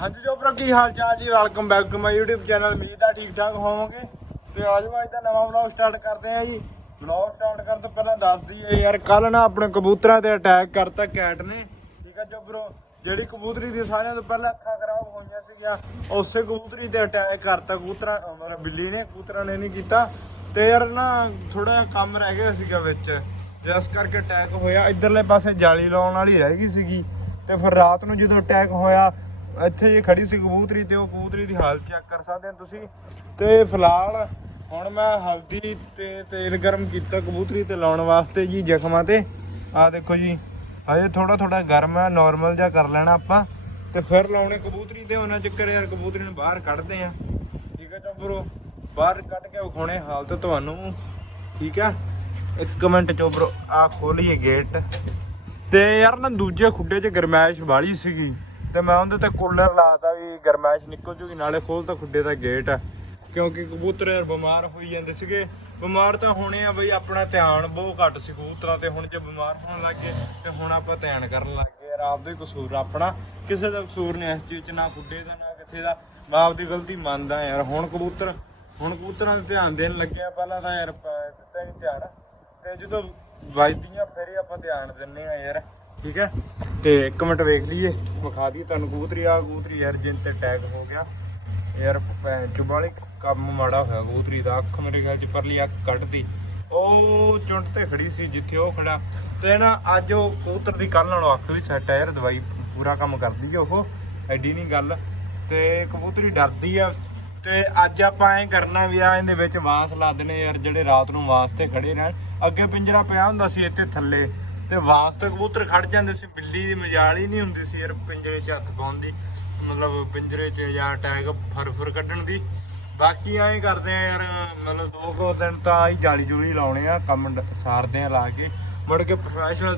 ਹਾਂਜੀ ਜੋ ਬ్రో ਕੀ ਹਾਲ ਚਾਲ ਜੀ? Welcome back to my YouTube channel ਉਮੀਦ ਆ ਠੀਕ ਠਾਕ ਹੋਵੋਗੇ। ਤੇ ਅੱਜ ਦਾ ਨਵਾਂ ਵਲੌਗ ਸਟਾਰਟ ਕਰਦੇ ਆ ਜੀ। ਵਲੌਗ ਸਟਾਰਟ ਕਰਨ ਤੋਂ ਪਹਿਲਾਂ ਦੱਸ ਦਈਏ ਯਾਰ ਕੱਲ ਨਾ ਆਪਣੇ ਕਬੂਤਰਾਂ ਤੇ ਅਟੈਕ ਕਰਤਾ ਕੈਟ ਨੇ। ਠੀਕ ਆ ਜੋ ਬ్రో ਜਿਹੜੀ ਕਬੂਤਰੀ ਦੀ ਸਾਰਿਆਂ ਤੋਂ ਪਹਿਲਾਂ ਅੱਖਾਂ ਖਰਾਬ ਹੋਈਆਂ ਸੀਗੀਆਂ, ਉਸੇ ਕਬੂਤਰੀ ਤੇ ਅਟੈਕ ਕਰਤਾ। ਕਬੂਤਰਾਂ ਮਤਲਬ ਬਿੱਲੀ ਨੇ, ਕਬੂਤਰਾਂ ਨੇ ਨਹੀਂ ਕੀਤਾ। ਤੇ ਯਾਰ ਨਾ ਥੋੜਾ ਜਿਹਾ ਕੰਮ ਰਹਿ ਗਿਆ ਸੀਗਾ ਵਿੱਚ। ਜਿਸ ਕਰਕੇ ਅਟੈਕ ਹੋਇਆ। ਇਧਰਲੇ ਪਾਸੇ ਜਾਲੀ ਲਾਉਣ ਵਾਲੀ ਰਹਿ ਗਈ ਸੀਗੀ। ਤੇ ਫਿਰ ਰਾਤ ਨੂੰ ਜਦੋਂ ਅਟੈਕ ਹੋਇਆ ਇੱਥੇ ਜੇ ਖੜੀ ਸੀ ਕਬੂਤਰੀ ਤੇ ਉਹ ਕਬੂਤਰੀ ਦੀ ਹਾਲਤ ਚੈੱਕ ਕਰ ਸਕਦੇ ਹੋ ਤੁਸੀਂ। ਤੇ ਫਿਲਹਾਲ ਹੁਣ ਮੈਂ ਹਲਦੀ ਤੇ ਤੇਲ ਗਰਮ ਕੀਤਾ ਕਬੂਤਰੀ ਤੇ ਲਾਉਣ ਵਾਸਤੇ ਜੀ ਜ਼ਖਮਾਂ ਤੇ। ਆਹ ਦੇਖੋ ਜੀ, ਹਜੇ ਥੋੜਾ ਥੋੜਾ ਗਰਮ ਹੈ ਨਾਰਮਲ ਜਿਹਾ ਕਰ ਲੈਣਾ ਆਪਾਂ। ਤੇ ਫਿਰ ਲਾਉਣੇ ਕਬੂਤਰੀ ਤੇ, ਉਹਨਾਂ ਚੱਕਰ ਯਾਰ ਕਬੂਤਰੀ ਨੂੰ ਬਾਹਰ ਕੱਢਦੇ ਆ। ਠੀਕ ਹੈ ਚੋਬਰੋ, ਬਾਹਰ ਕੱਢ ਕੇ ਵਿਖਾਉਣੇ ਹਾਲਤ ਤੁਹਾਨੂੰ। ਠੀਕ ਹੈ ਇੱਕ ਮਿੰਟ ਚੋਬਰੋ ਆ ਖੋਲੀਏ ਗੇਟ ਤੇ ਯਾਰ ਨਾ ਦੂਜੇ ਖੁੱਡੇ 'ਚ ਗਰਮੈਸ਼ ਵਾਲੀ ਸੀਗੀ। ਤੇ ਮੈਂ ਉਹਦੇ ਤੇ ਕੂਲਰ ਲਾਤਾ ਵੀ ਗਰਮੈਸ਼ ਨਿਕਲ ਜੂਗੀ, ਨਾਲੇ ਖੋਲ ਤਾਂ ਖੁੱਡੇ ਦਾ ਗੇਟ ਆ। ਕਿਉਂਕਿ ਕਬੂਤਰ ਯਾਰ ਬਿਮਾਰ ਹੋਈ ਜਾਂਦੇ ਸੀਗੇ। ਬਿਮਾਰ ਤਾਂ ਹੋਣੇ ਆ ਬਈ, ਆਪਣਾ ਧਿਆਨ ਬਹੁਤ ਘੱਟ ਸੀ ਕਬੂਤਰਾਂ ਤੇ। ਹੁਣ ਜੇ ਬਿਮਾਰ ਹੋਣ ਲੱਗ ਗਏ, ਤੇ ਹੁਣ ਆਪਾਂ ਧਿਆਨ ਕਰਨ ਲੱਗ ਗਏ ਯਾਰ, ਆਪਦਾ ਹੀ ਕਸੂਰ ਆਪਣਾ। ਕਿਸੇ ਦਾ ਕਸੂਰ ਨਹੀਂ ਇਸ ਚੀਜ਼ 'ਚ, ਨਾ ਖੁੱਡੇ ਦਾ, ਨਾ ਕਿਸੇ ਦਾ। ਮੈਂ ਆਪਦੀ ਗਲਤੀ ਮੰਨਦਾ ਯਾਰ। ਹੁਣ ਕਬੂਤਰ, ਹੁਣ ਕਬੂਤਰਾਂ ਤੇ ਧਿਆਨ ਦੇਣ ਲੱਗਿਆ ਪਹਿਲਾਂ ਤਾਂ ਯਾਰ ਪ- ਦਿੱਤਾ ਨਹੀਂ ਧਿਆਨ ਤੇ ਜਦੋਂ ਵੱਜਦੀਆਂ, ਫਿਰ ਹੀ ਆਪਾਂ ਧਿਆਨ ਦਿੰਨੇ ਆ ਯਾਰ। ਠੀਕ ਹੈ? ਤੇ ਇੱਕ ਮਿੰਟ ਵੇਖ ਲਈਏ, ਵਿਖਾ ਦਈਏ ਤੁਹਾਨੂੰ ਕਬੂਤਰੀ ਆ ਕਬੂਤਰੀ ਯਾਰ ਜਿੰਨ ਤੇ ਅਟੈਕ ਹੋ ਗਿਆ। ਯਾਰ ਭੈਣ ਚੁਬਾਲੀ ਕੰਮ ਮਾੜਾ ਹੋਇਆ ਕਬੂਤਰੀ ਦਾ, ਅੱਖ ਮੇਰੇ ਖਿਆਲ ਚ ਪਰਲੀ ਅੱਖ ਕੱਢਦੀ। ਉਹ ਚੁੰਡ ਤੇ ਖੜੀ ਸੀ ਜਿੱਥੇ ਉਹ ਖੜਾ। ਤੇ ਨਾ ਅੱਜ ਉਹ ਕਬੂਤਰ ਦੀ ਕੱਲ ਨਾਲੋਂ ਅੱਖ ਵੀ ਸੈੱਟ ਹੈ ਯਾਰ, ਦਵਾਈ ਪੂਰਾ ਕੰਮ ਕਰਦੀ ਹੈ ਉਹ। ਐਡੀ ਨਹੀਂ ਗੱਲ। ਤੇ ਕਬੂਤਰੀ ਡਰਦੀ ਆ। ਤੇ ਅੱਜ ਆਪਾਂ ਐਂ ਕਰਨਾ ਵੀ ਆ, ਇਹਦੇ ਵਿੱਚ ਵਾਂਸ ਲਾ ਦੇਣੇ ਯਾਰ, ਜਿਹੜੇ ਰਾਤ ਨੂੰ ਵਾਂਸ ਤੇ ਖੜੇ ਰਹਿਣ। ਅੱਗੇ ਪਿੰਜਰਾ ਪਿਆ ਹੁੰਦਾ ਸੀ ਇੱਥੇ ਥੱਲੇ। ਤੇ ਵਾਂਸ ਤੇ ਕਬੂਤਰ ਖੜ ਜਾਂਦੇ ਸੀ, ਬਿੱਲੀ ਦੀ ਮਜਾਲ ਹੀ ਨਹੀਂ ਹੁੰਦੀ ਸੀ ਯਾਰ, ਪਿੰਜਰੇ 'ਚ ਹੱਥ ਪਾਉਣ ਦੀ, ਮਤਲਬ ਪਿੰਜਰੇ 'ਚ ਜਾਂ ਟੈਗ ਫਰ ਫਰ ਕੱਢਣ ਦੀ। ਬਾਕੀ ਐਂ ਕਰਦੇ ਆ ਯਾਰ, ਮਤਲਬ ਦੋ ਕੁ ਦਿਨ ਤਾਂ ਆਹੀ ਜਾਲੀ ਜੂਲੀ ਲਾਉਣੇ ਆ, ਕੰਮ ਸਾਰਦੇ ਆ ਲਾ ਕੇ, ਮੁੜ ਕੇ ਪ੍ਰੋਫੈਸ਼ਨਲ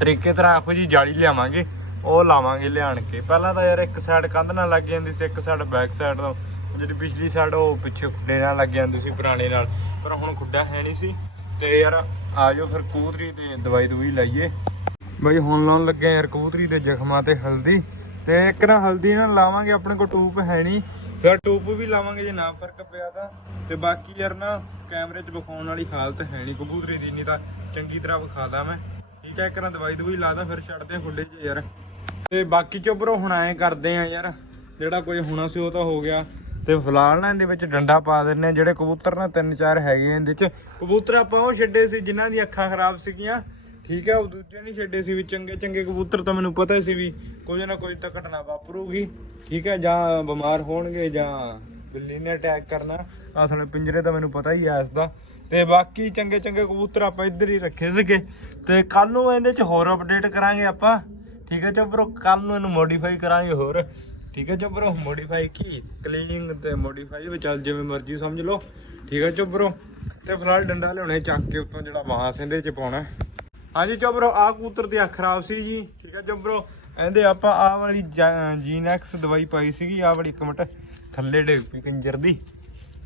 ਤਰੀਕੇ ਤਰ੍ਹਾਂ ਇਹੋ ਜੀ ਜਾਲੀ ਲਿਆਵਾਂਗੇ, ਉਹ ਲਾਵਾਂਗੇ ਲਿਆਣ ਕੇ। ਪਹਿਲਾਂ ਤਾਂ ਯਾਰ ਇੱਕ ਸਾਈਡ ਕੰਧ ਨਾਲ ਲੱਗ ਜਾਂਦੀ ਸੀ, ਇੱਕ ਸਾਈਡ ਬੈਕ ਸਾਈਡ ਤੋਂ। ਜਿਹੜੀ ਪਿਛਲੀ ਸਾਈਡ ਉਹ ਪਿੱਛੇ ਖੁੱਡੇ ਨਾਲ ਲੱਗ ਜਾਂਦੀ ਸੀ ਪੁਰਾਣੇ ਨਾਲ, ਪਰ ਹੁਣ ਖੁੱਡਾ ਹੈ ਨਹੀਂ ਸੀ। ਤੇ ਯਾਰ ਆਜੋ ਫਿਰ ਕਬੂਤਰੀ ਤੇ ਦਵਾਈ ਦੂਈ ਲਾਈਏ। ਬਈ ਹੁਣ ਲਾਉਣ ਲੱਗੇ ਯਾਰ ਕਬੂਤਰੀ ਦੇ ਜ਼ਖਮਾਂ ਤੇ ਹਲਦੀ। ਤੇ ਇੱਕ ਨਾ ਹਲਦੀ ਨਾਲ ਲਾਵਾਂਗੇ, ਆਪਣੇ ਕੋਲ ਟੂਪ ਹੈ ਨਹੀਂ। ਫਿਰ ਟੂਪ ਵੀ ਲਾਵਾਂਗੇ ਜੇ ਨਾ ਫ਼ਰਕ ਪਿਆ ਤਾਂ। ਤੇ ਬਾਕੀ ਯਾਰ ਨਾ ਕੈਮਰੇ 'ਚ ਵਿਖਾਉਣ ਵਾਲੀ ਹਾਲਤ ਹੈ ਨਹੀਂ ਕਬੂਤਰੀ ਦੀ, ਨਹੀਂ ਤਾਂ ਚੰਗੀ ਤਰ੍ਹਾਂ ਵਿਖਾਦਾ ਮੈਂ। ਠੀਕ ਹੈ, ਇੱਕ ਨਾ ਦਵਾਈ ਦਵਾਈ ਲਾਦਾ ਫਿਰ ਛੱਡਦੇ ਆ ਖੁੱਡੇ 'ਚ ਯਾਰ। ਤੇ ਬਾਕੀ ਚੋਬਰੋ ਹੁਣ ਐਂ ਕਰਦੇ ਆ ਯਾਰ। ਜਿਹੜਾ ਕੋਈ ਹੋਣਾ ਸੀ ਉਹ ਤਾਂ ਹੋ ਗਿਆ। ਤੇ ਫਿਲਹਾਲ ਨਾ ਇਹਦੇ ਵਿੱਚ ਡੰਡਾ ਪਾ ਦਿੰਨੇ ਆ, ਜਿਹੜੇ ਕਬੂਤਰ ਨਾ ਤਿੰਨ ਚਾਰ ਹੈਗੇ ਇਹਦੇ 'ਚ। ਕਬੂਤਰ ਆਪਾਂ ਉਹ ਛੱਡੇ ਸੀ, ਜਿਨ੍ਹਾਂ ਦੀ ਅੱਖਾਂ ਖਰਾਬ ਸੀਗੀਆਂ। ਠੀਕ ਹੈ ਉਹ ਦੂਜੇ ਨਹੀਂ ਛੱਡੇ ਸੀ ਵੀ ਚੰਗੇ ਚੰਗੇ ਕਬੂਤਰ ਤਾਂ ਮੈਨੂੰ ਪਤਾ ਸੀ ਵੀ ਕੁਝ ਨਾ ਕੁਝ ਤਾਂ ਘਟਨਾ ਵਾਪਰੂਗੀ। ਠੀਕ ਹੈ ਜਾਂ ਬਿਮਾਰ ਹੋਣਗੇ, ਜਾਂ ਬਿੱਲੀ ਨੇ ਅਟੈਕ ਕਰਨਾ। ਅਸਲ ਪਿੰਜਰੇ ਤਾਂ ਮੈਨੂੰ ਪਤਾ ਹੀ ਆ ਇਸ ਦਾ। ਤੇ ਬਾਕੀ ਚੰਗੇ ਚੰਗੇ ਕਬੂਤਰ ਆਪਾਂ ਇੱਧਰ ਹੀ ਰੱਖੇ ਸੀਗੇ। ਤੇ ਕੱਲ ਨੂੰ ਇਹਦੇ 'ਚ ਹੋਰ ਅਪਡੇਟ ਕਰਾਂਗੇ ਆਪਾਂ। ਠੀਕ ਹੈ ਚੋਬਰੋ ਕੱਲ ਨੂੰ ਇਹਨੂੰ ਮੋਡੀਫਾਈ ਕਰਾਂਗੇ ਹੋਰ। ਠੀਕ ਹੈ ਚੋਬਰੋ ਮੋਡੀਫਾਈ ਕੀ? ਕਲੀਨਿੰਗ ਤੇ ਮੋਡੀਫਾਈ ਵਿੱਚ ਚੱਲ ਜਿਵੇਂ ਮਰਜ਼ੀ ਸਮਝ ਲਓ। ਠੀਕ ਹੈ ਚੋਬਰੋ ਤੇ ਫਿਲਹਾਲ ਡੰਡਾ ਲਿਆਉਣੇ ਚੱਕ ਕੇ ਉੱਤੋਂ ਜਿਹੜਾ ਬਾਂਸ ਇਹਦੇ 'ਚ ਪਾਉਣਾ ਹਾਂਜੀ ਹਾਂਜੀ ਚੋਬਰੋ ਆ ਕੂਤਰ ਦੀ ਅੱਖ ਖਰਾਬ ਸੀ ਜੀ। ਠੀਕ ਹੈ ਚੋਬਰੋ ਇਹਦੇ ਆਪਾਂ ਆਹ ਵਾਲੀ ਜੀਨੈਕਸ ਦਵਾਈ ਪਾਈ ਸੀਗੀ। ਆਹ ਵਾਲੀ ਇੱਕ ਮਿੰਟ ਥੱਲੇ ਡਿੱਗ ਪਈ ਕੰਜਰ ਦੀ।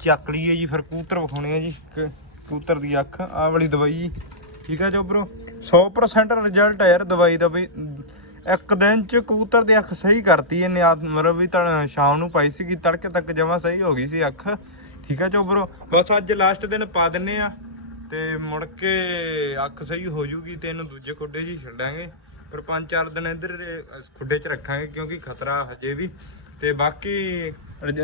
ਚੱਕ ਲਈਏ ਜੀ ਫਿਰ ਕੂਤਰ ਵਿਖਾਉਣੇ ਆ ਜੀ। ਕੂਤਰ ਦੀ ਅੱਖ, ਆਹ ਵਾਲੀ ਦਵਾਈ ਜੀ। ਠੀਕ ਹੈ ਚੋਬਰੋ 100% ਰਿਜ਼ਲਟ ਹੈ ਯਾਰ ਦਵਾਈ ਦਾ ਬਈ ਇੱਕ ਦਿਨ ਚ ਕਬੂਤਰ ਦੀ ਅੱਖ ਸਹੀ ਕਰਤੀ ਇਹਨੇ ਆ ਮਤਲਬ ਵੀ ਤਾਂ ਸ਼ਾਮ ਨੂੰ ਪਾਈ ਸੀਗੀ, ਤੜਕੇ ਤੱਕ ਜਮਾ ਸਹੀ ਹੋ ਗਈ ਸੀ ਅੱਖ। ਠੀਕ ਹੈ ਚੋਬਰੋ ਬਸ ਅੱਜ ਲਾਸਟ ਦਿਨ ਪਾ ਦਿੰਨੇ ਆ, ਤੇ ਮੁੜ ਕੇ ਅੱਖ ਸਹੀ ਹੋ ਜੂਗੀ ਤੇ ਇਹਨੂੰ ਦੂਜੇ ਖੁੱਡੇ 'ਚ ਹੀ ਛੱਡਾਂਗੇ। ਫਿਰ ਪੰਜ ਚਾਰ ਦਿਨ ਇੱਧਰ ਖੁੱਡੇ 'ਚ ਰੱਖਾਂਗੇ, ਕਿਉਂਕਿ ਖਤਰਾ ਹਜੇ ਵੀ। ਤੇ ਬਾਕੀ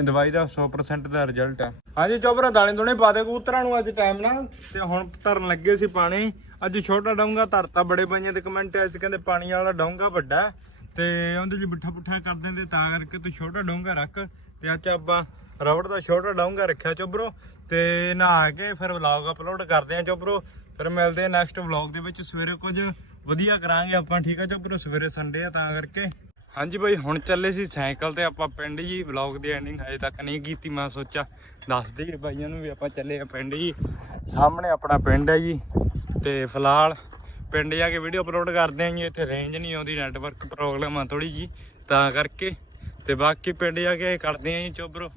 ਦਵਾਈ ਦਾ 100% ਦਾ ਰਿਜ਼ਲਟ ਹੈ ਹਾਂਜੀ ਚੋਬਰਾ ਦਾਣੇ ਦੋਣੇ ਪਾ ਦੇ ਕਬੂਤਰਾਂ ਨੂੰ, ਅੱਜ ਟਾਈਮ ਨਾਲ। ਤੇ ਹੁਣ ਧਰਨ ਲੱਗੇ ਸੀ ਪਾਣੀ। ਅੱਜ ਛੋਟਾ ਡੋਂਗਾ ਧਰਤਾ ਬੜੇ ਪਾਈਆਂ ਤੇ ਕਮੈਂਟ ਆਏ ਸੀ, ਕਹਿੰਦੇ ਪਾਣੀ ਵਾਲਾ ਡੋਂਗਾ ਵੱਡਾ ਹੈ ਤੇ ਉਹਦੇ 'ਚ ਬਿੱਠਾ ਪੁੱਠਾ ਕਰ ਦਿੰਦੇ ਤਾਂ ਕਰਕੇ ਤੂੰ ਛੋਟਾ ਡੋਂਗਾ ਰੱਖ ਤੇ ਅੱਜ ਆਪਾਂ ਰਬੜ ਦਾ ਛੋਟਾ ਡੋਂਗਾ ਰੱਖਿਆ ਚੋਬਰੋ ਤੇ ਨਹਾ ਕੇ ਫਿਰ ਵਲੌਗ ਅਪਲੋਡ ਕਰਦੇ ਆ ਚੋਬਰੋ ਫਿਰ ਮਿਲਦੇ ਆ ਨੈਕਸਟ ਵਲੌਗ ਦੇ ਵਿੱਚ, ਸਵੇਰੇ ਕੁਝ ਵਧੀਆ ਕਰਾਂਗੇ ਆਪਾਂ, ਠੀਕ ਆ ਚੋਬਰੋ ਸਵੇਰੇ ਸੰਡੇ ਆ ਤਾਂ ਕਰਕੇ। ਹਾਂਜੀ ਬਾਈ, ਹੁਣ ਚੱਲੇ ਸੀ ਸਾਈਕਲ ਤੇ, ਆਪਾਂ ਪਿੰਡ ਜੀ ਵਲੌਗ ਦੀ ਐਂਡਿੰਗ ਹਜੇ ਤੱਕ ਨਹੀਂ ਕੀਤੀ, ਮੈਂ ਸੋਚਿਆ ਦੱਸ ਦਈਏ ਭਾਈਆਂ ਨੂੰ ਵੀ ਆਪਾਂ ਚੱਲੇ ਆ ਪਿੰਡ ਜੀ। ਸਾਹਮਣੇ ਆਪਣਾ ਪਿੰਡ ਹੈ ਜੀ ਤੇ ਫਿਲਹਾਲ ਪਿੰਡ ਜਾ ਕੇ ਵੀਡੀਓ ਅਪਲੋਡ ਕਰਦੇ ਆਂ ਜੀ, ਇੱਥੇ ਰੇਂਜ ਨਹੀਂ ਆਉਂਦੀ ਨੈਟਵਰਕ ਪ੍ਰੋਬਲਮ ਆ ਥੋੜੀ ਜੀ, ਤਾਂ ਕਰਕੇ। ਤੇ ਬਾਕੀ ਪਿੰਡ ਜਾ ਕੇ ਕਰਦੇ ਆਂ ਜੀ ਚੋਬਰੋ